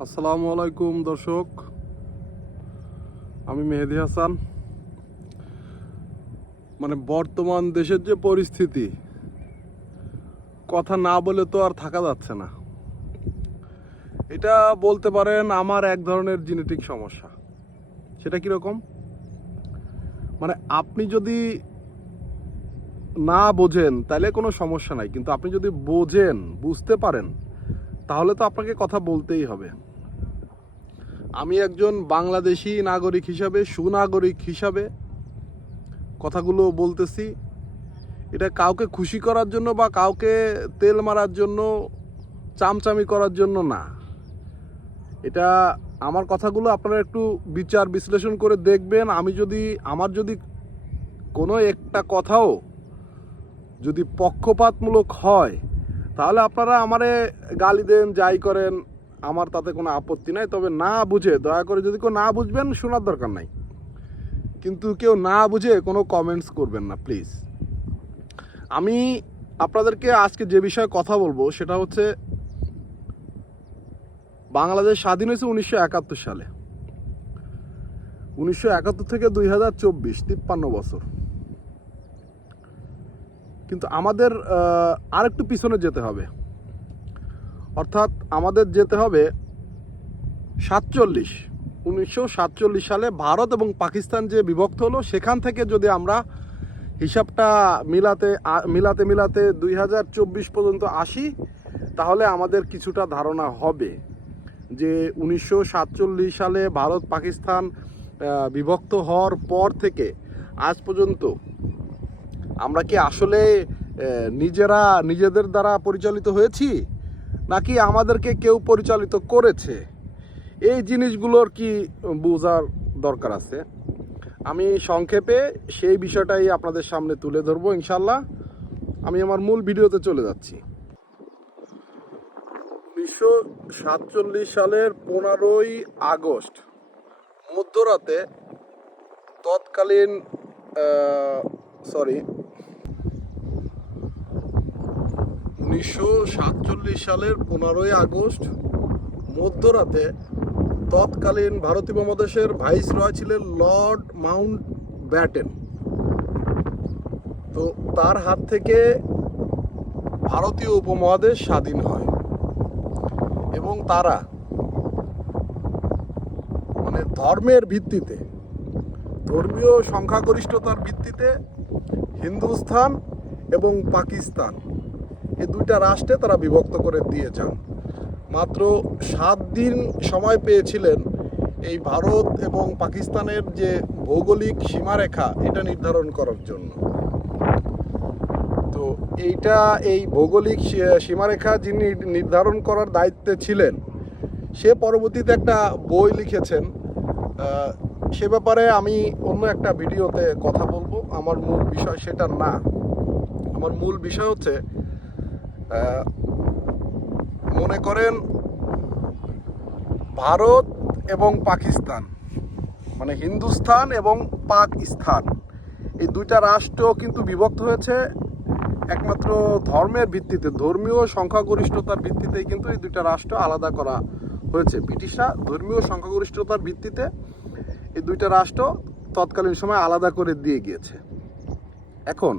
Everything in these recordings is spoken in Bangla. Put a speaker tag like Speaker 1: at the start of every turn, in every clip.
Speaker 1: আসসালামু আলাইকুম, দর্শক। আমি মেহেদি হাসান। মানে বর্তমান দেশের যে পরিস্থিতি, কথা না বলে তো আর থাকা যাচ্ছে না। এটা বলতে পারেন আমার এক ধরনের জেনেটিক সমস্যা। সেটা কীরকম? মানে আপনি যদি না বোঝেন, তাহলে কোনো সমস্যা নাই। কিন্তু আপনি যদি বোঝেন, বুঝতে পারেন, তাহলে তো আপনাকে কথা বলতেই হবে। আমি একজন বাংলাদেশি নাগরিক হিসাবে, সুনাগরিক হিসাবে কথাগুলো বলতেছি। এটা কাউকে খুশি করার জন্য বা কাউকে তেল মারার জন্য, চামচামি করার জন্য না। এটা আমার কথাগুলো আপনারা একটু বিচার বিশ্লেষণ করে দেখবেন। আমি যদি, আমার যদি কোনো একটা কথাও যদি পক্ষপাতমূলক হয়, তাহলে আপনারা আমারে গালি দেন, যাই করেন আমার তাতে কোনো আপত্তি নাই, তবে না বুঝে, দয়া করে যদি কেউ না বুঝবেন, শোনার দরকার নাই। কিন্তু কেউ না বুঝে কোনো কমেন্টস করবেন না প্লিজ আমি আপনাদেরকে আজকে যে বিষয়ে কথা বলব, সেটা হচ্ছে বাংলাদেশ স্বাধীন হয়েছে উনিশশো একাত্তর সালে। উনিশশো একাত্তর থেকে দুই হাজার চব্বিশ, তিপ্পান্ন বছর। কিন্তু আমাদের আরেকটু পিছনে যেতে হবে। অর্থাৎ আমাদের যেতে হবে সাতচল্লিশ। উনিশশো সালে ভারত এবং পাকিস্তান যে বিভক্ত হলো, সেখান থেকে যদি আমরা হিসাবটা মিলাতে মিলাতে মিলাতে দুই হাজার চব্বিশ পর্যন্ত আসি, তাহলে আমাদের কিছুটা ধারণা হবে যে উনিশশো সাতচল্লিশ সালে ভারত, পাকিস্তান বিভক্ত হওয়ার পর থেকে আজ পর্যন্ত আমরা কি আসলে নিজেরা, নিজেদের দ্বারা পরিচালিত হয়েছি? নাকি আমাদেরকে কেউ পরিচালিত করেছে? এই জিনিসগুলোর কি বোঝার দরকার আছে? আমি সংক্ষেপে সেই বিষয়টাই আপনাদের সামনে তুলে ধরবো ইনশাল্লাহ আমি আমার মূল ভিডিওতে চলে যাচ্ছি। উনিশশো সাতচল্লিশ সালের পনেরোই আগস্ট, মধ্যরাতে তৎকালীন সরি উনিশশো সাতচল্লিশ সালের পনেরোই আগস্ট মধ্যরাতে তৎকালীন ভারতীয় উপমহাদেশের ভাইস রয় ছিলেন লর্ড মাউন্ট ব্যাটেন তো তার হাত থেকে ভারতীয় উপমহাদেশ স্বাধীন হয় এবং তারা মানে ধর্মের ভিত্তিতে, ধর্মীয় সংখ্যাগরিষ্ঠতার ভিত্তিতে হিন্দুস্থান এবং পাকিস্তান এই দুইটা রাষ্ট্রে তারা বিভক্ত করে দিয়ে যান মাত্র সাত দিন সময় পেয়েছিলেন এই ভারত এবং পাকিস্তানের যে ভৌগোলিক সীমারেখা, এটা নির্ধারণ করার জন্য। তো এইটা এই ভৌগোলিক সীমারেখা যিনি নির্ধারণ করার দায়িত্বে ছিলেন, সে পরবর্তীতে একটা বই লিখেছেন। সে ব্যাপারে আমি অন্য একটা ভিডিওতে কথা বলব। আমার মূল বিষয় সেটা না। আমার মূল বিষয় হচ্ছে মনে করেন ভারত এবং পাকিস্তান মানে হিন্দুস্তান এবং পাকিস্তান, এই দুইটা রাষ্ট্র কিন্তু বিভক্ত হয়েছে। একমাত্র ধর্মের ভিত্তিতে, ধর্মীয় সংখ্যাগরিষ্ঠতার ভিত্তিতেই কিন্তু এই দুইটা রাষ্ট্র আলাদা করা হয়েছে। ব্রিটিশরা ধর্মীয় সংখ্যাগরিষ্ঠতার ভিত্তিতে এই দুইটা রাষ্ট্র তৎকালীন সময় আলাদা করে দিয়ে গিয়েছে। এখন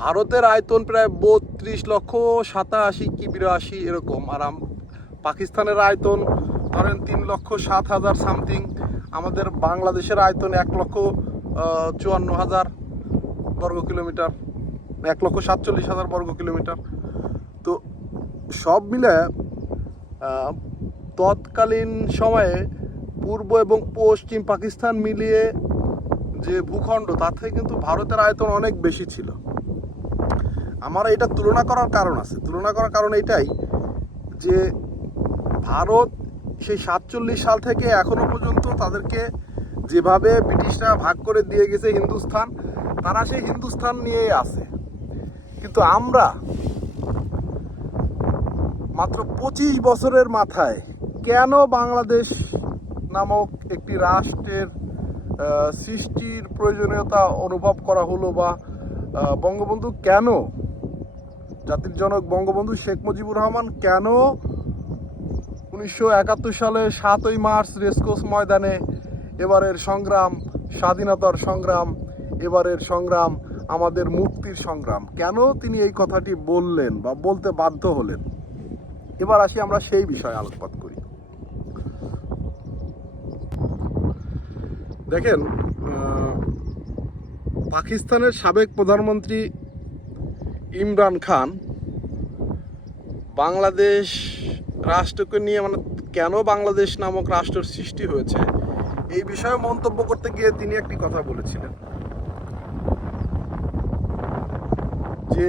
Speaker 1: ভারতের আয়তন প্রায় বত্রিশ লক্ষ সাতাশি কি বিরাশি এরকম, আর পাকিস্তানের আয়তন ধরেন তিন লক্ষ সাত হাজার সামথিং, আমাদের বাংলাদেশের আয়তন এক লক্ষ চুয়ান্ন হাজার বর্গ কিলোমিটার, এক লক্ষ সাতচল্লিশ হাজার বর্গ কিলোমিটার। তো সব মিলে তৎকালীন সময়ে পূর্ব এবং পশ্চিম পাকিস্তান মিলিয়ে যে ভূখণ্ড থেকে কিন্তু ভারতের আয়তন অনেক বেশি ছিল। আমার এটা তুলনা করার কারণ আছে। তুলনা করার কারণ এটাই যে ভারত সেই সাতচল্লিশ সাল থেকে এখনও পর্যন্ত তাদেরকে যেভাবে ব্রিটিশরা ভাগ করে দিয়ে গেছে হিন্দুস্থান, তারা সেই হিন্দুস্থান নিয়েই আছে। কিন্তু আমরা মাত্র পঁচিশ বছরের মাথায় কেন বাংলাদেশ নামক একটি রাষ্ট্রের সৃষ্টির প্রয়োজনীয়তা অনুভব করা হলো বা বঙ্গবন্ধু কেন জাতির জনক বঙ্গবন্ধু শেখ মুজিবুর রহমান কেন উনিশশো একাত্তর সালে সাতই মার্চ রেসকোর্স ময়দানে এবারের সংগ্রাম, স্বাধীনতার সংগ্রাম, এবারের সংগ্রাম, আমাদের মুক্তির সংগ্রাম? কেন তিনি এই কথাটি বললেন বা বলতে বাধ্য হলেন? এবার আসি আমরা সেই বিষয়ে আলোকপাত করি। দেখেন পাকিস্তানের সাবেক প্রধানমন্ত্রী ইমরান খান বাংলাদেশ রাষ্ট্রকে নিয়ে মানে কেন বাংলাদেশ নামক রাষ্ট্রের সৃষ্টি হয়েছে, এই বিষয়ে মন্তব্য করতে গিয়ে তিনি একটি কথা বলেছিলেন। যে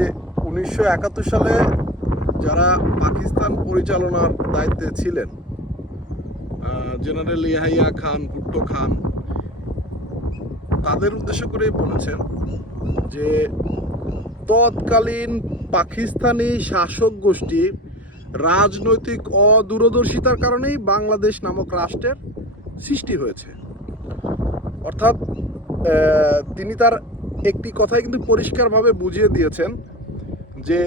Speaker 1: উনিশশো একাত্তর সালে যারা পাকিস্তান পরিচালনার দায়িত্বে ছিলেন জেনারেল ইয়াহিয়া খান, ভুট্টো খান, তাদের উদ্দেশ্য করে বলেছেন যে তৎকালীন পাকিস্তানি শাসক গোষ্ঠী রাজনৈতিক অদূরদর্শিতার কারণেই বাংলাদেশ নামক রাষ্ট্রের সৃষ্টি হয়েছে। অর্থাৎ তিনি তার একটি কথাই কিন্তু পরিষ্কারভাবে বুঝিয়ে দিয়েছেন যে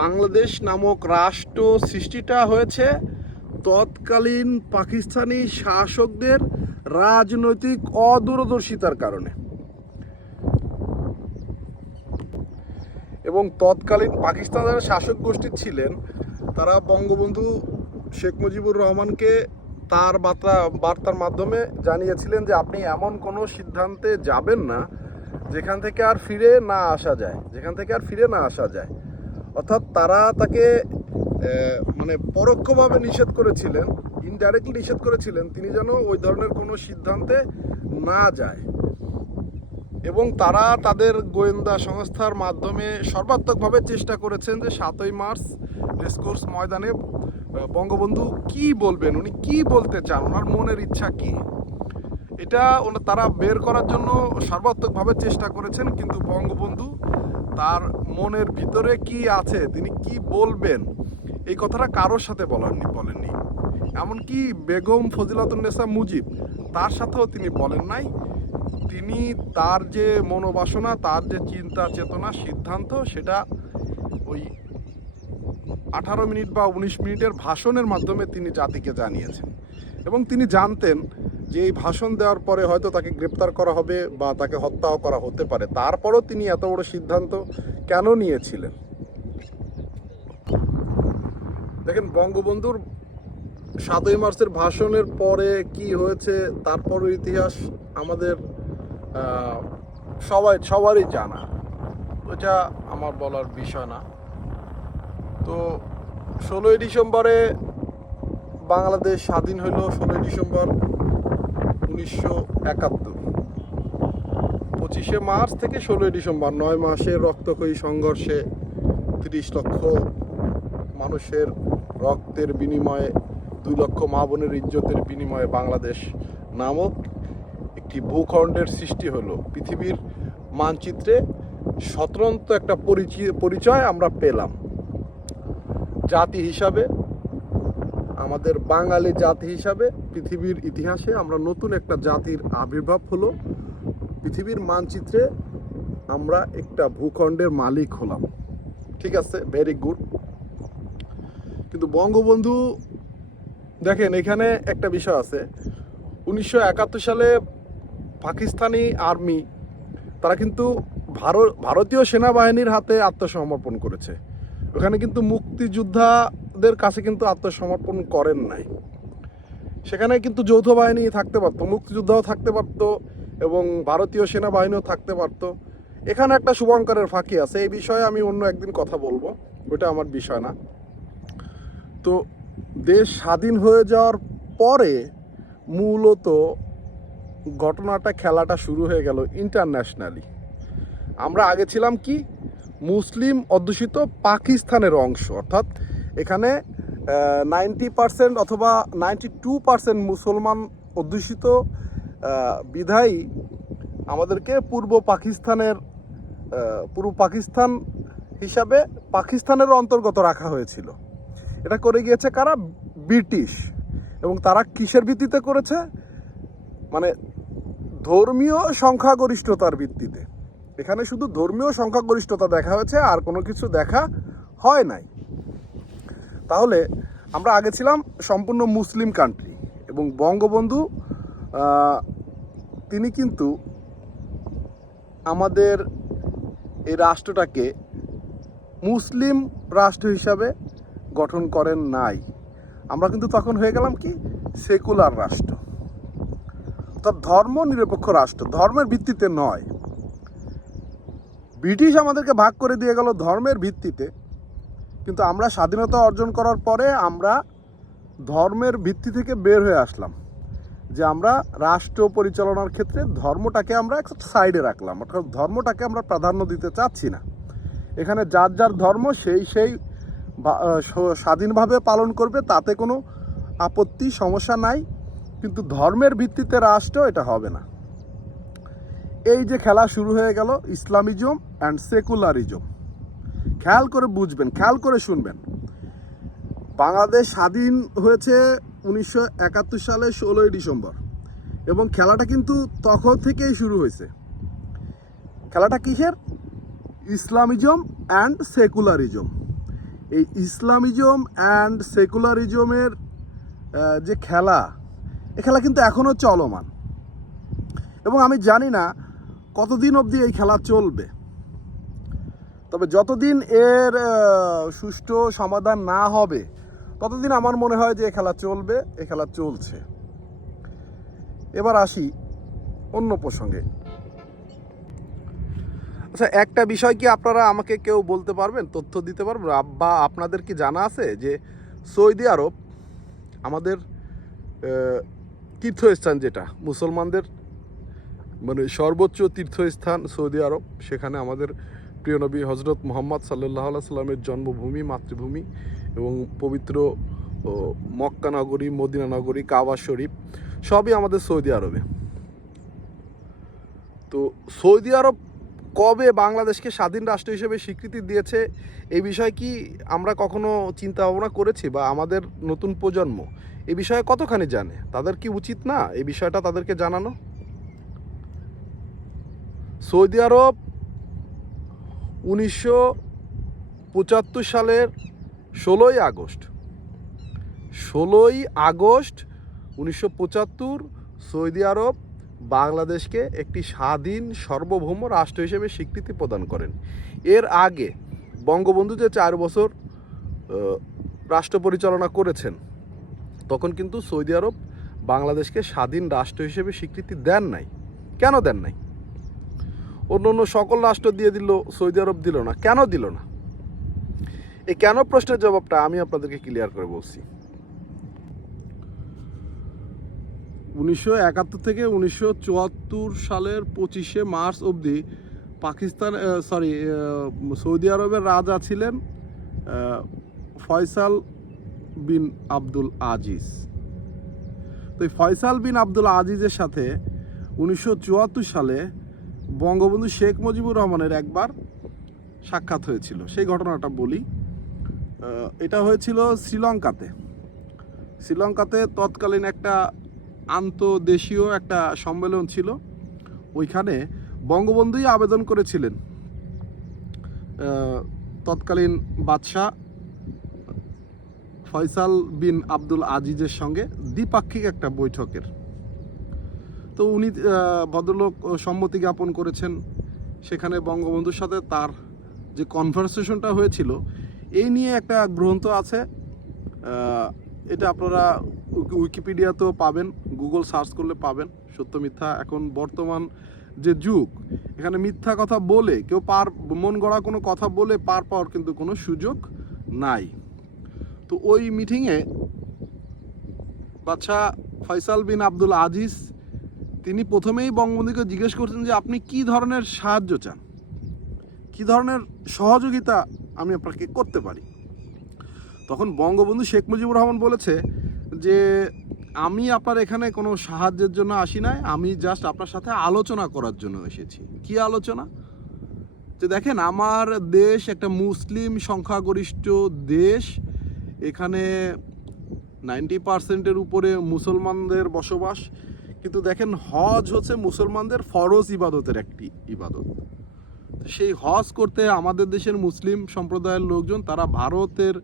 Speaker 1: বাংলাদেশ নামক রাষ্ট্র সৃষ্টিটা হয়েছে তৎকালীন পাকিস্তানি শাসকদের রাজনৈতিক অদূরদর্শিতার কারণে। এবং তৎকালীন পাকিস্তান পাকিস্তানের শাসক গোষ্ঠী ছিলেন, তারা বঙ্গবন্ধু শেখ মুজিবুর রহমানকে তার বার্তা, বার্তার মাধ্যমে জানিয়েছিলেন যে আপনি এমন কোনো সিদ্ধান্তে যাবেন না যেখান থেকে আর ফিরে না আসা যায়, যেখান থেকে আর ফিরে না আসা যায়। অর্থাৎ তারা তাকে মানে পরোক্ষভাবে নিষেধ করেছিলেন ইনডাইরেক্টলি নিষেধ করেছিলেন, তিনি যেন ওই ধরনের কোনো সিদ্ধান্তে না যায়। এবং তারা তাদের গোয়েন্দা সংস্থার মাধ্যমে সর্বাত্মকভাবে চেষ্টা করেছেন যে সাতই মার্চ রেসকোর্স ময়দানে বঙ্গবন্ধু কি বলবেন? উনি কি বলতে চান? ওনার মনের ইচ্ছা কি? এটা তারা বের করার জন্য সর্বাত্মকভাবে চেষ্টা করেছেন, কিন্তু বঙ্গবন্ধু তার মনের ভিতরে কি আছে? তিনি কি বলবেন? এই কথাটা কারোর সাথে বলেননি বলেননি। এমনকি বেগম ফজিলাতুন্নেসা মুজিব, তার সাথেও তিনি বলেন নাই। তিনি তার যে মনোবাসনা, তার যে চিন্তা চেতনা, সিদ্ধান্ত, সেটা ওই আঠারো মিনিট বা উনিশ মিনিটের ভাষণের মাধ্যমে তিনি জাতিকে জানিয়েছেন। এবং তিনি জানতেন যে এই ভাষণ দেওয়ার পরে হয়তো তাকে গ্রেপ্তার করা হবে বা তাকে হত্যাও করা হতে পারে। তারপরও তিনি এত বড় সিদ্ধান্ত কেন নিয়েছিলেন? দেখেন, বঙ্গবন্ধুর সাতই মার্চের ভাষণের পরে কি হয়েছে তারপর ইতিহাস আমাদের সবাই, সবারই জানা। ওটা আমার বলার বিষয় না। তো ষোলোই ডিসেম্বরে বাংলাদেশ স্বাধীন হইল, ষোলোই ডিসেম্বর উনিশশো একাত্তর। পঁচিশে মার্চ থেকে ষোলোই ডিসেম্বর, নয় মাসের রক্তক্ষয়ী সংঘর্ষে তিরিশ লক্ষ মানুষের রক্তের বিনিময়ে দুই লক্ষ মা বোনের ইজ্জতের বিনিময়ে বাংলাদেশ নামক একটি ভূখণ্ডের সৃষ্টি হলো। পৃথিবীর মানচিত্রে স্বতন্ত্র একটা পরিচয় পরিচয় আমরা পেলাম। জাতি হিসাবে, আমাদের বাঙালি জাতি হিসাবে, পৃথিবীর ইতিহাসে আমরা নতুন একটা জাতির আবির্ভাব হলো। পৃথিবীর মানচিত্রে আমরা একটা ভূখণ্ডের মালিক হলাম। ঠিক আছে? ভেরি গুড কিন্তু বঙ্গবন্ধু, দেখেন এখানে একটা বিষয় আছে। উনিশশো একাত্তর সালে পাকিস্তানি আর্মি, তারা কিন্তু ভারত ভারতীয় সেনাবাহিনীর হাতে আত্মসমর্পণ করেছে। ওখানে কিন্তু মুক্তিযোদ্ধাদের কাছে কিন্তু আত্মসমর্পণ করেন নাই। সেখানে কিন্তু যৌথ বাহিনী থাকতে পারতো, মুক্তিযোদ্ধাও থাকতে পারতো এবং ভারতীয় সেনাবাহিনীও থাকতে পারতো। এখানে একটা শুভঙ্করের ফাঁকি আছে, এই বিষয়ে আমি অন্য একদিন কথা বলব ওটা আমার বিষয় না। তো দেশ স্বাধীন হয়ে যাওয়ার পরে মূলত ঘটনাটা খেলাটা শুরু হয়ে গেল ইন্টারন্যাশনালি আমরা আগে ছিলাম কি? মুসলিম অধ্যুষিত পাকিস্তানের অংশ, অর্থাৎ এখানে নাইনটি পার্সেন্ট অথবা নাইনটি টু পার্সেন্ট মুসলমান অধ্যুষিত বিধায়ী আমাদেরকে পূর্ব পাকিস্তানের পূর্ব পাকিস্তান হিসাবে পাকিস্তানের অন্তর্গত রাখা হয়েছিল। এটা করে গিয়েছে কারা? ব্রিটিশ। এবং তারা কিসের ভিত্তিতে করেছে? মানে ধর্মীয় সংখ্যাগরিষ্ঠতার ভিত্তিতে। এখানে শুধু ধর্মীয় সংখ্যাগরিষ্ঠতা দেখা হয়েছে, আর কোনো কিছু দেখা হয় নাই। তাহলে আমরা আগে ছিলাম সম্পূর্ণ মুসলিম কান্ট্রি এবং বঙ্গবন্ধু তিনি কিন্তু আমাদের এই রাষ্ট্রটাকে মুসলিম রাষ্ট্র হিসাবে গঠন করেন নাই। আমরা কিন্তু তখন হয়ে গেলাম কি? সেকুলার রাষ্ট্র। অর্থাৎ ধর্ম নিরপেক্ষ রাষ্ট্র, ধর্মের ভিত্তিতে নয়। ব্রিটিশ আমাদেরকে ভাগ করে দিয়ে গেল ধর্মের ভিত্তিতে, কিন্তু আমরা স্বাধীনতা অর্জন করার পরে আমরা ধর্মের ভিত্তি থেকে বের হয়ে আসলাম, যে আমরা রাষ্ট্র পরিচালনার ক্ষেত্রে ধর্মটাকে আমরা একটা সাইডে রাখলাম, অর্থাৎ ধর্মটাকে আমরা প্রাধান্য দিতে চাচ্ছি না। এখানে যার যার ধর্ম সেই সেই স্বাধীনভাবে পালন করবে, তাতে কোনো আপত্তি, সমস্যা নাই। কিন্তু ধর্মের ভিত্তিতে রাষ্ট্র এটা হবে না। এই যে খেলা শুরু হয়ে গেল, ইসলামিজম অ্যান্ড সেকুলারিজম খেয়াল করে বুঝবেন, খেয়াল করে শুনবেন। বাংলাদেশ স্বাধীন হয়েছে উনিশশো একাত্তর সালে ষোলোই ডিসেম্বর এবং খেলাটা কিন্তু তখন থেকেই শুরু হয়েছে। খেলাটা কিসের? ইসলামিজম অ্যান্ড সেকুলারিজম এই ইসলামিজম অ্যান্ড সেকুলারিজমের যে খেলা এ খেলা কিন্তু এখনও চলমান। এবং আমি জানি না কতদিন অবধি এই খেলা চলবে। তবে যতদিন এর সুষ্ঠু সমাধান না হবে, ততদিন আমার মনে হয় যে এ খেলা চলবে, এ খেলা চলছে। এবার আসি অন্য প্রসঙ্গে। আচ্ছা একটা বিষয় কি আপনারা আমাকে কেউ বলতে পারবেন, তথ্য দিতে পারবেন বা আপনাদের কি জানা আছে যে সৌদি আরব আমাদের তীর্থস্থান যেটা, মুসলমানদের মানে সর্বোচ্চ তীর্থস্থান সৌদি আরব। সেখানে আমাদের প্রিয় নবী হজরত মোহাম্মদ সাল্লাহ সাল্লামের জন্মভূমি, মাতৃভূমি এবং পবিত্র মক্কা নগরী, মদিনা নগরী, কাবা শরীফ সবই আমাদের সৌদি আরবে। তো সৌদি আরব কবে বাংলাদেশকে স্বাধীন রাষ্ট্র হিসেবে স্বীকৃতি দিয়েছে, এই বিষয়ে কি আমরা কখনো চিন্তা ভাবনা করেছি বা আমাদের নতুন প্রজন্ম এই বিষয়ে কতখানি জানে? তাদের কি উচিত না এই বিষয়টা তাদেরকে জানানো? সৌদি আরব উনিশশো পঁচাত্তর সালের ষোলোই আগস্ট। ষোলোই আগস্ট উনিশশো পঁচাত্তর সৌদি আরব বাংলাদেশকে একটি স্বাধীন সার্বভৌম রাষ্ট্র হিসেবে স্বীকৃতি প্রদান করেন। এর আগে বঙ্গবন্ধু যে চার বছর রাষ্ট্র পরিচালনা করেছেন, তখন কিন্তু সৌদি আরব বাংলাদেশকে স্বাধীন রাষ্ট্র হিসেবে স্বীকৃতি দেন নাই। কেন দেন নাই? অন্য অন্য সকল রাষ্ট্র দিয়ে দিল, সৌদি আরব দিল না। কেন দিল না? এই কেন প্রশ্নের জবাবটা আমি আপনাদেরকে ক্লিয়ার করে বলছি। উনিশশো একাত্তর থেকে উনিশশো চুয়াত্তর সালের পঁচিশে মার্চ অবধি পাকিস্তান সরি সৌদি আরবের রাজা ছিলেন ফয়সাল বিন আব্দুল আজিজ। তো এই ফয়সাল বিন আব্দুল আজিজের সাথে উনিশশো চুয়াত্তর সালে বঙ্গবন্ধু শেখ মুজিবুর রহমানের একবার সাক্ষাৎ হয়েছিল। সেই ঘটনাটা বলি। এটা হয়েছিল শ্রীলঙ্কাতে। শ্রীলঙ্কাতে তৎকালীন একটা আন্তদেশীয় একটা সম্মেলন ছিল। ওইখানে বঙ্গবন্ধুই আবেদন করেছিলেন। তৎকালীন বাদশাহ ফয়সাল বিন আব্দুল আজিজের সঙ্গে দ্বিপাক্ষিক একটা বৈঠকের। তো উনি ভদ্রলোক সম্মতি জ্ঞাপন করেছেন। সেখানে বঙ্গবন্ধুর সাথে তার যে কনভারসেশনটা হয়েছিল, এই নিয়ে একটা গ্রন্থ আছে। এটা আপনারা উইকিপিডিয়াতেও পাবেন, গুগল সার্চ করলে পাবেন, সত্য মিথ্যা। এখন বর্তমান যে যুগ, এখানে মিথ্যা কথা বলে কেউ পার, মন গড়া কোনো কথা বলে পার পাওয়ার কিন্তু কোনো সুযোগ নাই। তো ওই মিটিংয়ে বাদশাহ ফয়সাল বিন আব্দুল আজিজ, তিনি প্রথমেই বঙ্গবন্ধুকে জিজ্ঞেস করছেন যে আপনি কি ধরনের সাহায্য চান? কি ধরনের সহযোগিতা আমি আপনাকে করতে পারি? তখন বঙ্গবন্ধু শেখ মুজিবুর রহমান বলেছে যে আমি আপনার এখানে কোনো সাহায্যের জন্য আসি নাই, আমি জাস্ট আপনার সাথে আলোচনা করার জন্য এসেছি। কি আলোচনা? যে দেখেন, আমার দেশ একটা মুসলিম সংখ্যাগরিষ্ঠ দেশ, এখানে নাইনটি পার্সেন্টের উপরে মুসলমানদের বসবাস, কিন্তু দেখেন, হজ হচ্ছে মুসলমানদের ফরজ ইবাদতের একটি ইবাদত। সেই হজ করতে আমাদের দেশের মুসলিম সম্প্রদায়ের লোকজন, তারা ভারতের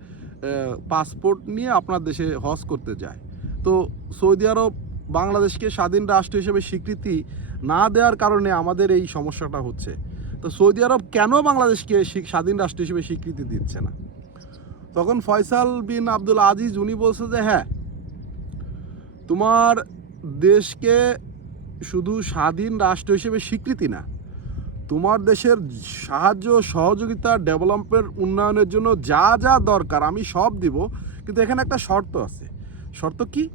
Speaker 1: পাসপোর্ট নিয়ে আপনার দেশে হজ করতে যায়। তো সৌদি আরব বাংলাদেশকে স্বাধীন রাষ্ট্র হিসেবে স্বীকৃতি না দেওয়ার কারণে আমাদের এই সমস্যাটা হচ্ছে। তো সৌদি আরব কেন বাংলাদেশকে স্বাধীন রাষ্ট্র হিসেবে স্বীকৃতি দিচ্ছে না? তখন ফয়সাল বিন আব্দুল আজিজ উনি বলছে যে হ্যাঁ তোমার দেশকে শুধু স্বাধীন রাষ্ট্র হিসেবে স্বীকৃতি না তোমার দেশের সাহায্য, সহযোগিতা ডেভেলপের উন্নয়নের জন্য যা যা দরকার, আমি সব দিব। কিন্তু এখানে একটা শর্ত আছে। শর্ত কি?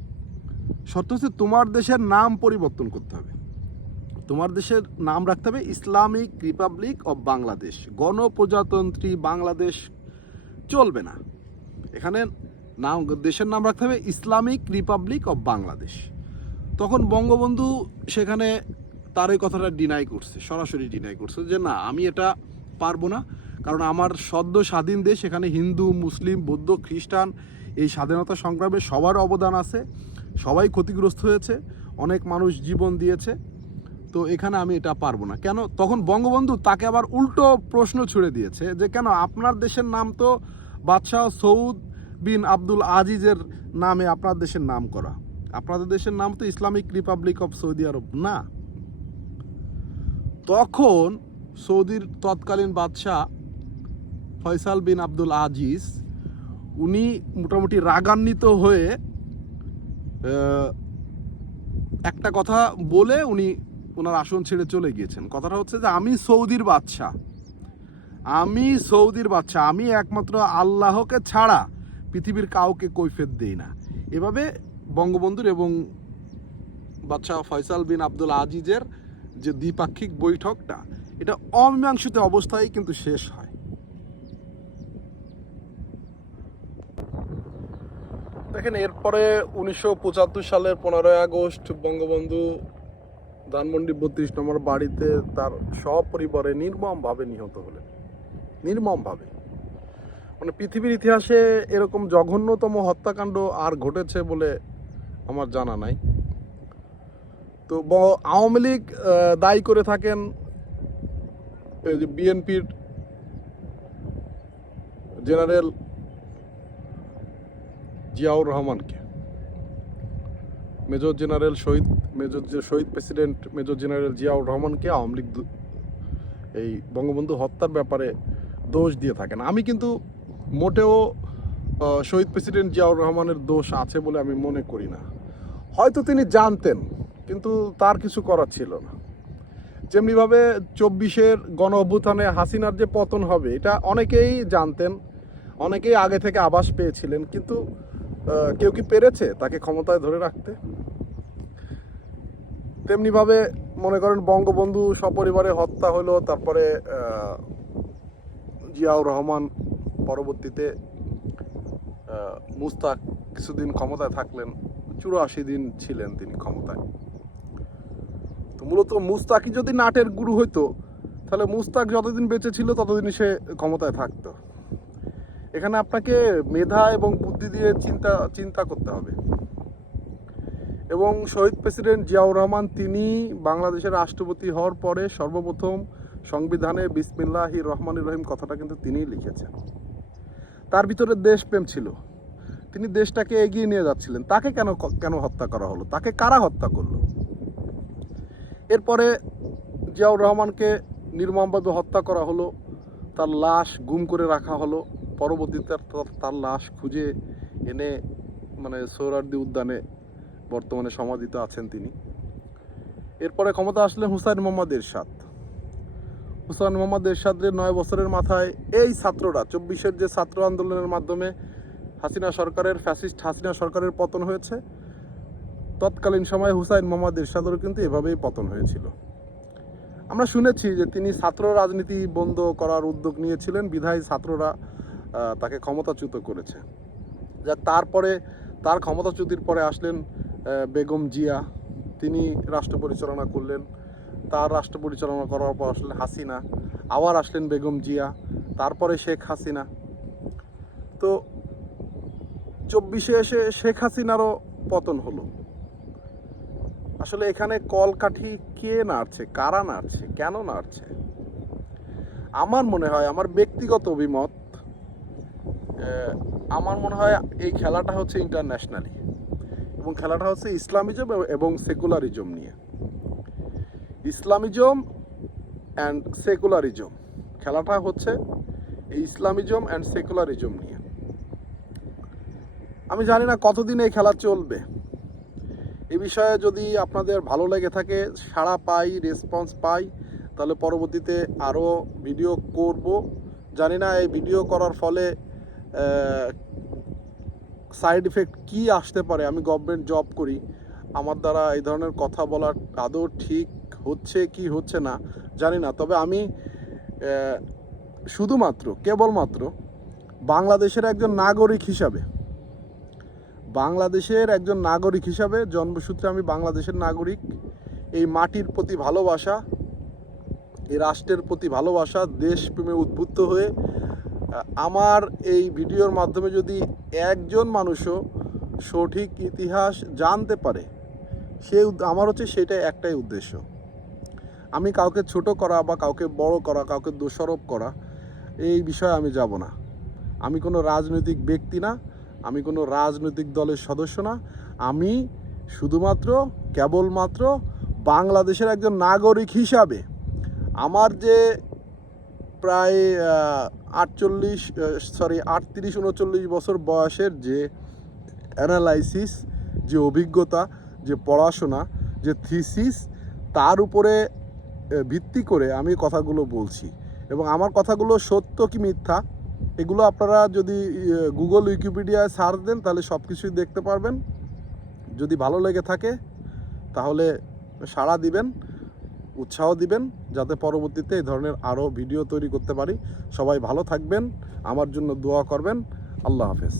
Speaker 1: শর্ত হচ্ছে তোমার দেশের নাম পরিবর্তন করতে হবে। তোমার দেশের নাম রাখতে হবে ইসলামিক রিপাবলিক অব বাংলাদেশ। গণপ্রজাতন্ত্রী বাংলাদেশ চলবে না। এখানে নাম, দেশের নাম রাখতে হবে ইসলামিক রিপাবলিক অব বাংলাদেশ। তখন বঙ্গবন্ধু সেখানে তার এই কথাটা ডিনাই করছে, সরাসরি ডিনাই করছে যে না, আমি এটা পারব না। কারণ আমার সদ্য স্বাধীন দেশ, এখানে হিন্দু, মুসলিম, বৌদ্ধ, খ্রিস্টান, এই স্বাধীনতা সংগ্রামে সবার অবদান আছে, সবাই ক্ষতিগ্রস্ত হয়েছে, অনেক মানুষ জীবন দিয়েছে, তো এখানে আমি এটা পারব না। কেন? তখন বঙ্গবন্ধু তাকে আবার উল্টো প্রশ্ন ছুড়ে দিয়েছে যে কেন, আপনার দেশের নাম তো বাদশাহ সৌদ বিন আব্দুল আজিজের নামে আপনার দেশের নাম করা আপনাদের দেশের নাম তো Islamic Republic of Saudi Arab, না। তখন সৌদির তৎকালীন বাদশাহ ফয়সাল বিন আব্দুল আজিজ, উনি মোটামুটি রাগান্বিত হয়ে একটা কথা বলে উনি ওনার আসন ছেড়ে চলে গিয়েছেন। কথাটা হচ্ছে যে আমি সৌদির বাদশাহ। আমি সৌদির বাদশাহ। আমি একমাত্র আল্লাহকে ছাড়া পৃথিবীর কাউকে কৈফেত দেই না। এভাবে বঙ্গবন্ধুর এবং বাদশাহ ফয়সাল বিন আব্দুল আজিজের যে দ্বিপাক্ষিক বৈঠকটা, এটা অমীমাংসিত অবস্থায় কিন্তু শেষ হয়। দেখেন, এরপরে উনিশশো পঁচাত্তর সালের পনেরোই আগস্ট বঙ্গবন্ধু ধানমন্ডি বত্রিশ নম্বর বাড়িতে তার সপরিবারে নির্মমভাবে নিহত হলেন। নির্মমভাবে। মানে পৃথিবীর ইতিহাসে এরকম জঘন্যতম হত্যাকাণ্ড আর ঘটেছে বলে আমার জানা নাই। তো আওয়ামী লীগ দায়ী করে থাকেন এই যে বিএনপির জেনারেল জিয়াউর রহমানকে। মেজর জেনারেল শহীদ, মেজর শহীদ প্রেসিডেন্ট মেজর জেনারেল জিয়াউর রহমানকে আওয়ামী লীগ এই বঙ্গবন্ধু হত্যার ব্যাপারে দোষ দিয়ে থাকেন। আমি কিন্তু মোটেও শহীদ প্রেসিডেন্ট জিয়াউর রহমানের দোষ আছে বলে আমি মনে করি না। হয়তো তিনি জানতেন কিন্তু তার কিছু করার ছিল না। যেমনিভাবে চব্বিশের গণ অভ্যুত্থানে হাসিনার যে পতন হবে, এটা অনেকেই জানতেন, অনেকেই আগে থেকে আবাস পেয়েছিলেন, কিন্তু কেউ কি পেরেছে তাকে ক্ষমতায় ধরে রাখতে? তেমনিভাবে মনে করেন বঙ্গবন্ধু সপরিবারে হত্যা হলো, তারপরে জিয়াউর রহমান পরবর্তীতে মুস্তাক কিছুদিন ক্ষমতায় থাকলেন, চুরাশি দিন ছিলেন তিনি ক্ষমতায়। তো মূলত মুস্তাকই যদি নাটের গুরু হইতো, তাহলে মুস্তাক যতদিন বেঁচে ছিল ততদিন সে ক্ষমতায় থাকতো। এখানে আপনাকে মেধা এবং বুদ্ধি দিয়ে চিন্তা চিন্তা করতে হবে। এবং শহীদ প্রেসিডেন্ট জিয়াউর রহমান তিনি বাংলাদেশের রাষ্ট্রপতি হওয়ার পরে সর্বপ্রথম সংবিধানে বিসমিল্লাহি রহমানুর রহিম কথাটা কিন্তু তিনিই লিখেছেন। তার ভিতরে দেশপ্রেম ছিল। তিনি দেশটাকে এগিয়ে নিয়ে যাচ্ছিলেন। তাকে কেন কেন হত্যা করা হলো? তাকে কারা হত্যা করল? এরপরে জিয়াউর রহমানকে নির্মমভাবে হত্যা করা হলো, তার লাশ গুম করে রাখা হলো। পরবর্তীতে তার- লাশ খুঁজে এনে মানে সোহরার্দি উদ্যানে বর্তমানে সমাধিত আছেন তিনি। এরপরে ক্ষমতা আসলেন হুসাইন মোহাম্মদ এরশাদ। হুসাইন মোহাম্মদ এরশাদের নয় বছরের মাথায় এই ছাত্ররা, চব্বিশের যে ছাত্র আন্দোলনের মাধ্যমে হাসিনা সরকারের, ফ্যাসিস্ট হাসিনা সরকারের পতন হয়েছে তৎকালীন সময়ে হুসাইন মোহাম্মদ এরশাদেরও কিন্তু এভাবেই পতন হয়েছিল। আমরা শুনেছি যে তিনি ছাত্র রাজনীতি বন্ধ করার উদ্যোগ নিয়েছিলেন, বিধায়ী ছাত্ররা তাকে ক্ষমতাচ্যুত করেছে। যা তারপরে, তার ক্ষমতাচ্যুতির পরে আসলেন বেগম জিয়া। তিনি রাষ্ট্র পরিচালনা করলেন। তার রাষ্ট্র পরিচালনা করার পর আসলেন হাসিনা। আবার আসলেন বেগম জিয়া। তারপরে শেখ হাসিনা। তো চব্বিশে এসে শেখ হাসিনারও পতন হলো। আসলে এখানে কলকাঠি কে নাড়ছে? কারা নাড়ছে? কেন নাড়ছে? আমার মনে হয়, আমার ব্যক্তিগত অভিমত আমার মনে হয় এই খেলাটা হচ্ছে ইন্টারন্যাশনালি এবং খেলাটা হচ্ছে ইসলামিজম এবং সেকুলারিজম নিয়ে। ইসলামিজম অ্যান্ড সেকুলারিজম খেলাটা হচ্ছে এই ইসলামিজম অ্যান্ড সেকুলারিজম নিয়ে। আমি জানি না কতদিন এই খেলা চলবে। এ বিষয়ে যদি আপনাদের ভালো লেগে থাকে, সাড়া পাই রেসপন্স পাই, তাহলে পরবর্তীতে আরও ভিডিও করব। জানি না এই ভিডিও করার ফলে সাইড ইফেক্ট কি আসতে পারে? আমি গভর্নমেন্ট জব করি। আমার দ্বারা এই ধরনের কথা বলার আদৌ ঠিক হচ্ছে কি হচ্ছে না, জানি না। তবে আমি শুধুমাত্র, কেবলমাত্র বাংলাদেশের একজন নাগরিক হিসাবে বাংলাদেশের একজন নাগরিক হিসাবে জন্মসূত্রে আমি বাংলাদেশের নাগরিক। এই মাটির প্রতি ভালোবাসা, এই রাষ্ট্রের প্রতি ভালোবাসা দেশপ্রেমে উদ্বুদ্ধ হয়ে, আমার এই ভিডিওর মাধ্যমে যদি একজন মানুষও সঠিক ইতিহাস জানতে পারে, সে আমার হচ্ছে সেটাই একটাই উদ্দেশ্য। আমি কাউকে ছোট করা বা কাউকে বড় করা, কাউকে দোষারোপ করা, এই বিষয়ে আমি যাব না। আমি কোনো রাজনৈতিক ব্যক্তি না আমি কোনো রাজনৈতিক দলের সদস্য না। আমি শুধুমাত্র, কেবলমাত্র বাংলাদেশের একজন নাগরিক হিসাবে আমার যে প্রায় আটচল্লিশ সরি আটত্রিশ, উনচল্লিশ বছর বয়সের যে অ্যানালাইসিস যে অভিজ্ঞতা, যে পড়াশোনা, যে থিসিস তার উপরে ভিত্তি করে আমি কথাগুলো বলছি। এবং আমার কথাগুলো সত্য কি মিথ্যা? এগুলো আপনারা যদি গুগল উইকিপিডিয়ায় সার্চ দেন, তাহলে সব কিছুই দেখতে পারবেন। যদি ভালো লেগে থাকে, তাহলে সাড়া দিবেন, উৎসাহ দিবেন, যাতে পরবর্তীতে এই ধরনের আরও ভিডিও তৈরি করতে পারি। সবাই ভালো থাকবেন, আমার জন্য দোয়া করবেন। আল্লাহ হাফেজ।